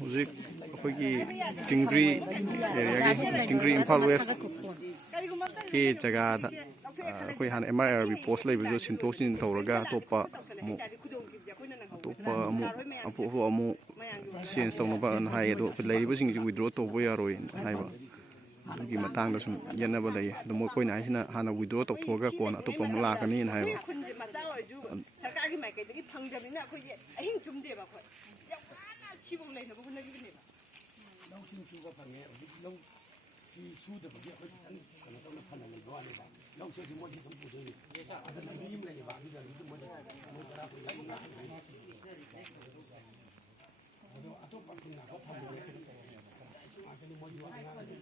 ꯍꯧꯖꯤꯛ ꯑꯩꯈꯣꯏꯒꯤ ꯇꯤꯡꯒ꯭ꯔꯤ ꯑꯦꯔꯤꯌꯥꯒꯤ ꯇꯤꯡꯒ꯭ꯔꯤ ꯏꯝꯐꯥꯜ ꯋꯦꯁ ꯀꯤ ꯖꯒꯥꯗ ꯑꯩꯈꯣꯏ ꯍꯥꯟꯅ MRRB ꯄꯣꯁ ꯂꯩꯕꯗꯨ ꯁꯤꯟꯇꯣꯛ ꯁꯤꯟꯖꯤꯟ ꯇꯧꯔꯒ ꯑꯇꯣꯞꯄ ꯑꯃꯨꯛ ꯆꯦꯟꯖ ꯇꯧꯅꯕꯅ ꯍꯥꯏꯌꯦ ꯑꯗꯣ ꯂꯩꯔꯤꯕꯁꯤꯡꯁꯤ ꯋꯤꯗ꯭ꯔꯣ ꯇꯧꯕ ꯌꯥꯔꯣꯏꯅ ꯍꯥꯏꯕ ꯑꯗꯨꯒꯤ ꯃꯇꯥꯡꯗ ꯁꯨꯝ ꯌꯦꯠꯅꯕ ꯂꯩꯌꯦ ꯑꯗꯣ ꯃꯈꯣꯏꯅ ꯍꯥꯏꯁꯤꯅ ꯍꯥꯟꯅ ꯋꯤꯗ꯭ꯔꯣ ꯇꯧꯊꯣꯛꯑꯒ ꯀꯣꯟꯅ ꯑꯇꯣꯞꯄ ꯑꯃꯨꯛ ꯂꯥꯛꯀꯅꯤꯅ ꯍꯥꯏꯕ ꯁꯔꯀꯥꯔꯒꯤ ꯃꯥꯏꯀꯩꯗꯒꯤ ꯐꯪꯗꯕꯅꯤꯅ ꯑꯩꯈꯣꯏꯁꯦ ꯑꯍꯤꯡ ꯆꯨꯝꯗꯦꯕ ꯑꯩꯈꯣꯏ ꯌꯥꯝ ꯋꯥꯅ ꯁꯤꯐꯥꯎ ꯂꯩꯅꯕ ꯍꯣꯠꯅꯈꯤꯕꯅꯦꯕ ꯂꯧꯁꯤꯡ ꯁꯨꯕ ꯐꯪꯉꯦ ꯍꯧꯖꯤꯛ ꯂꯧ ꯁꯤ ꯁꯨꯗꯕꯒꯤ ꯑꯩꯈꯣꯏ ꯈꯤꯇꯪ ꯀꯩꯅꯣ ꯇꯧꯅ ꯐꯅ ꯂꯩꯕ ꯋꯥꯅꯦꯕ ꯂꯧꯁꯤꯗꯤ ꯃꯣꯏꯗꯤ ꯑꯗꯨꯝ ꯄꯨꯗꯣꯏꯅꯤ ꯑꯗ ꯂꯝꯕꯤ ꯑꯃ ꯂꯩꯌꯦꯕ ꯑꯗꯨ ꯂꯝꯕꯤꯗꯨ ꯃꯣꯏ ꯇꯔꯥ ꯑꯗꯣ ꯑꯇꯣꯞꯄ ꯈꯨꯟꯅꯕ ꯐꯪꯕꯅꯦ ꯉꯥꯛꯇꯅꯤ ꯃꯣꯏꯁꯨ ꯍꯥꯏꯔꯕꯅꯤ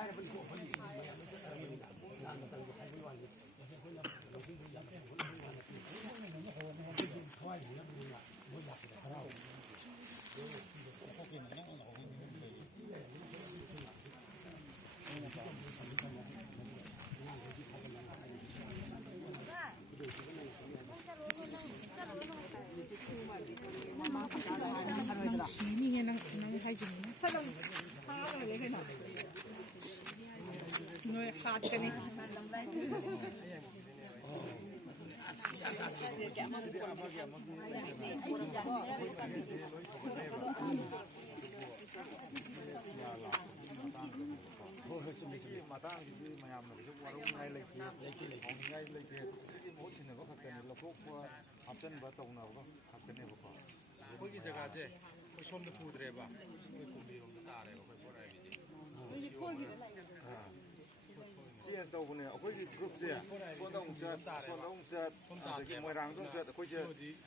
ꯑꯩꯈꯣꯏ ꯃꯌꯥꯝꯅ ꯆꯠꯅꯤꯅ ꯉꯥꯟ ꯃꯇꯝꯗ ꯍꯥꯏꯕꯒꯤ ꯋꯥꯅꯤ ꯑꯩꯈꯣꯏꯅ ꯂꯧꯁꯤꯡꯗꯨ ꯌꯥꯝ ꯍꯣꯠꯅꯕꯒꯤ ꯋꯥ ꯅꯠꯇꯦ ꯊꯋꯥꯏ ꯍꯣꯠꯅꯕꯅꯤꯅ ꯃꯣꯏ ꯂꯥꯛꯄꯗ ꯍꯔꯥꯎꯕ 시니해 난 하이지네. 너의 하트니. 마당이지 마야ꯝ나 와롱나이 레이키 엉나이 레이키 모치는 거 같더니 로코과 앞전 바 떠오나고 같더니 보고 거기 저가제 그 손도 부드레 봐. 그 고미롱도 따래 봐. 그 보라이지. CS 도구네. 거기 그룹제. 손동자, 저기 모랑동자 거기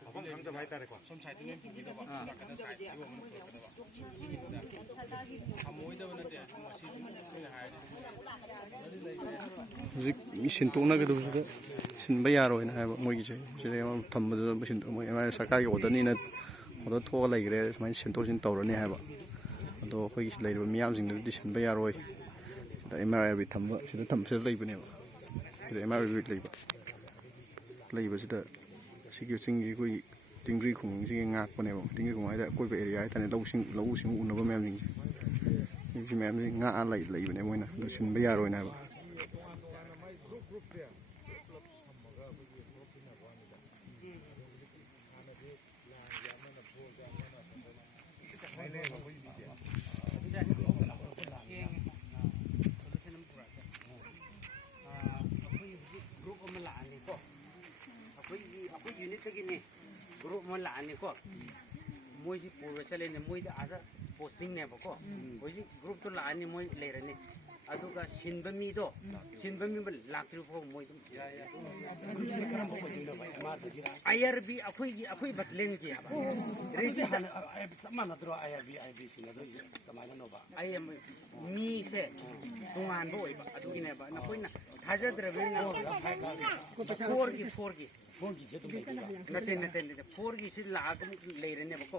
어방 강자 많이 따래 거. 손 차이도 면 비기도 봐. 약간 사이 이거 뭐 그렇거든 봐. 아모이다는데 뭐시 그냥 하야지. ꯍꯧꯖꯤꯛ ꯃꯤ ꯁꯤꯟꯇꯣꯛꯅꯒꯗꯕꯁꯤꯗ ꯁꯤꯟꯕ ꯌꯥꯔꯣꯏꯅ ꯍꯥꯏꯕ ꯃꯣꯏꯒꯤꯁꯦ ꯁꯤꯗ ꯊꯝꯕꯗꯨꯗ ꯃꯣꯏ ꯁꯔꯀꯥꯔꯒꯤ ꯑꯣꯔꯗꯔꯅꯤꯅ ꯑꯣꯔꯗꯔ ꯊꯣꯛꯑ ꯂꯩꯈ꯭ꯔꯦ ꯁꯨꯃꯥꯏꯅ ꯁꯤꯟꯇꯣꯛ ꯁꯤꯟ ꯇꯧꯔꯅꯤ ꯍꯥꯏꯕ ꯑꯗꯣ ꯑꯩꯈꯣꯏꯒꯤ ꯂꯩꯔꯤꯕ ꯃꯤꯌꯥꯝꯁꯤꯡꯗꯨꯗꯤ ꯁꯤꯟꯕ ꯌꯥꯔꯣꯏ ꯁꯤꯗ MRRB ꯊꯝꯕ ꯁꯤꯗ ꯂꯩꯕꯅꯦꯕ ꯁꯤꯗ MRRB ꯂꯩꯕꯁꯤꯗ ꯁꯤꯒꯤ ꯆꯤꯡꯒꯤ ꯑꯩꯈꯣꯏꯒꯤ ꯇꯤꯡꯒ꯭ꯔꯤ ꯈꯨꯡꯒꯪꯁꯤꯒꯤ ꯉꯥꯛꯄꯅꯦꯕ ꯇꯤꯡꯒ꯭ꯔꯤ ꯈꯨꯡꯒꯪ ꯍꯥꯏꯗꯤ ꯑꯀꯣꯏꯕ ꯑꯦꯔꯤꯌꯥ ꯍꯥꯏꯇꯥꯔꯦ ꯂꯧꯎ ꯁꯤꯡꯎ ꯎꯅꯕ ꯃꯌꯥꯝꯁꯤꯡꯁꯦ ꯁꯤ ꯃꯌꯥꯝꯁꯤ ꯉꯥꯛꯑ ꯂꯩꯕꯅꯦ ꯃꯣꯏꯅ ꯑꯗꯨ ꯁꯤꯟꯕ ꯌꯥꯔꯣꯏꯅ ꯍꯥꯏꯕ group ama laani ko akoi unit tagini group ama laani ko moi ji purwa chale ne moi da ada posting ne ba ko moi ji group to laani moi leirani aduga sinba mi do sinba mi lakri fo moi dum IRB akoi batlen ki ba reji han samana dro IRB sinadro kamana no ba IM mi se tungan bo ba adugi ne ba na koina thajadravena forgi se tum nate forgi se lag leirene ba ko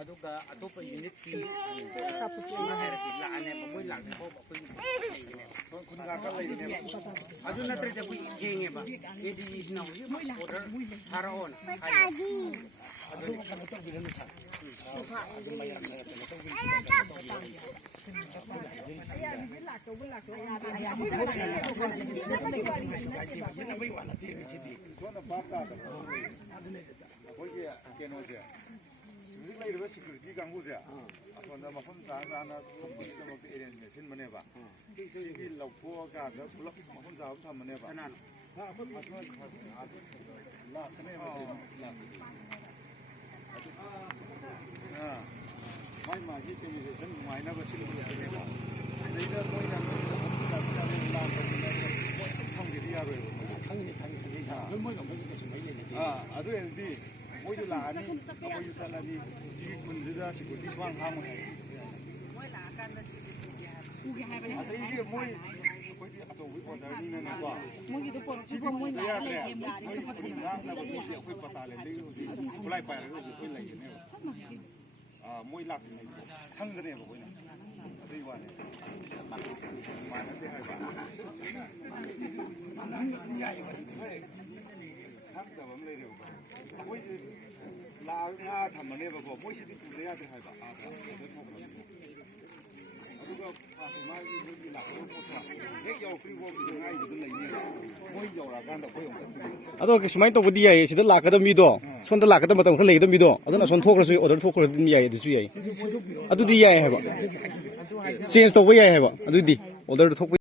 aduga atopa unit ki na hairati laane ba moi lagne ko ba ko kun ga ka leirene ba adu natre ja bui genge ba edi na order haraon adu kana to bilanu sa adu mayar na to 거기 깨놓으세요. 우리가 이러고 시크릿 강구세요. 아빠나 막 혼자 하나 컴퓨터 먹고 이래는 신문 해봐. 여기 럭포가 그 블럭 혼자 하고 한번 해봐. 나 아빠 마지막 나 그네 많이 많이 때문에 전 많이 나고 신문 해봐. 내가 거기다 아주 엔디 모두 라니 모두 살라니 지금 군주자 시고디 왕 하모 해. 모이라 간다 시고디. 우기 하이바네. 아 이게 모이 거기 아까 우리 보다는 거. 모기도 보고 모이 나래. 나 거기 빠따래. 내가 플라이 파이를 거기 라이네. 아 모이 락네. 상근에 보고는. अभी वाले मानते हैं ꯈꯪꯗꯕ ꯑꯃ ꯂꯩꯔꯦꯕꯀꯣ ꯑꯩꯈꯣꯏꯁꯦ ꯂꯥꯛꯑꯒ ꯉꯥ ꯊꯝꯃꯅꯦꯕꯀꯣ ꯃꯣꯏꯁꯤꯗꯤ ꯄꯨꯗ ꯌꯥꯗꯦ ꯍꯥꯏꯕ ꯑꯗꯨꯒ ꯃꯥꯒꯤ ꯃꯣꯏꯒꯤ ꯂꯥꯛꯀꯗꯕ ꯄꯣꯠꯇꯣ ꯍꯦꯛ ꯌꯧꯔꯛꯇ꯭ꯔꯤꯐꯥꯎ ꯉꯥꯏꯗꯨꯗ ꯂꯩꯅꯦꯕ ꯃꯣꯏ ꯌꯧꯔꯛꯑꯀꯥꯟꯗ ꯑꯩꯈꯣꯏ ꯑꯃꯨꯛ ꯑꯗꯣ ꯁꯨꯃꯥꯏꯅ ꯇꯧꯕꯗꯤ ꯌꯥꯏꯌꯦ ꯁꯤꯗ ꯂꯥꯛꯀꯗꯕ ꯃꯤꯗꯣ ꯁꯣꯝꯗ ꯂꯥꯛꯀꯗꯕ ꯃꯇꯝ ꯈꯔ ꯂꯩꯒꯗꯕ ꯃꯤꯗꯣ ꯑꯗꯨꯅ ꯁꯣꯝ ꯊꯣꯛꯈ꯭ꯔꯁꯨ ꯑꯣꯔꯗꯔ ꯊꯣꯛꯈ꯭ꯔꯁꯨ ꯑꯗꯨꯝ ꯌꯥꯏ ꯑꯗꯨꯁꯨ ꯌꯥꯏ ꯑꯗꯨꯗꯤ ꯌꯥꯏ ꯍꯥꯏꯕ ꯆꯦꯟꯖ ꯇꯧꯕ ꯌꯥꯏ ꯍꯥꯏꯕ ꯑꯗꯨꯗꯤ ꯑꯣꯔꯗꯔꯗꯣ ꯊꯣꯛꯄ